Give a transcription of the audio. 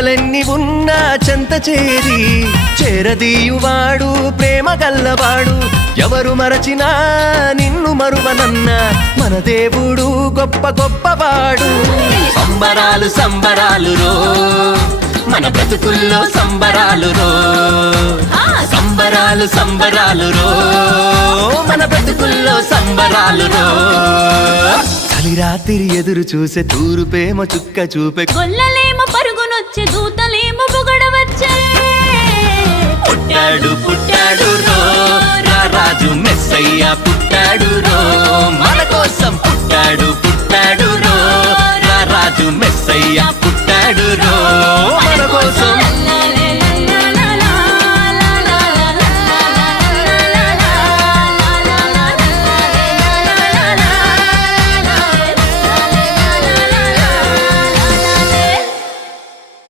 బాధలెన్ని ఉన్నా చెంత చేరి చేరదీయువాడు ప్రేమ గల్లవాడు. ఎవరు మరచినా నిన్ను మరువనన్న మన దేవుడు గొప్ప గొప్పవాడు. సంబరాలు సంబరాలు రో మన బ్రతుకుల్లో సంబరాలు రో, సంబరాలు సంబరాలు రో మన బ్రతుకుల్లో సంబరాలు రో. చలి రాత్రి ఎదురు చూసే తూరుపేమో చుక్క చూపే, గొల్లలేమో పరుగునొచ్చే దూతలేమో పొగడవచ్చే. పుట్టాడు పుట్టాడు రో రాజు మెస్సయ్య పుట్టాడు రో.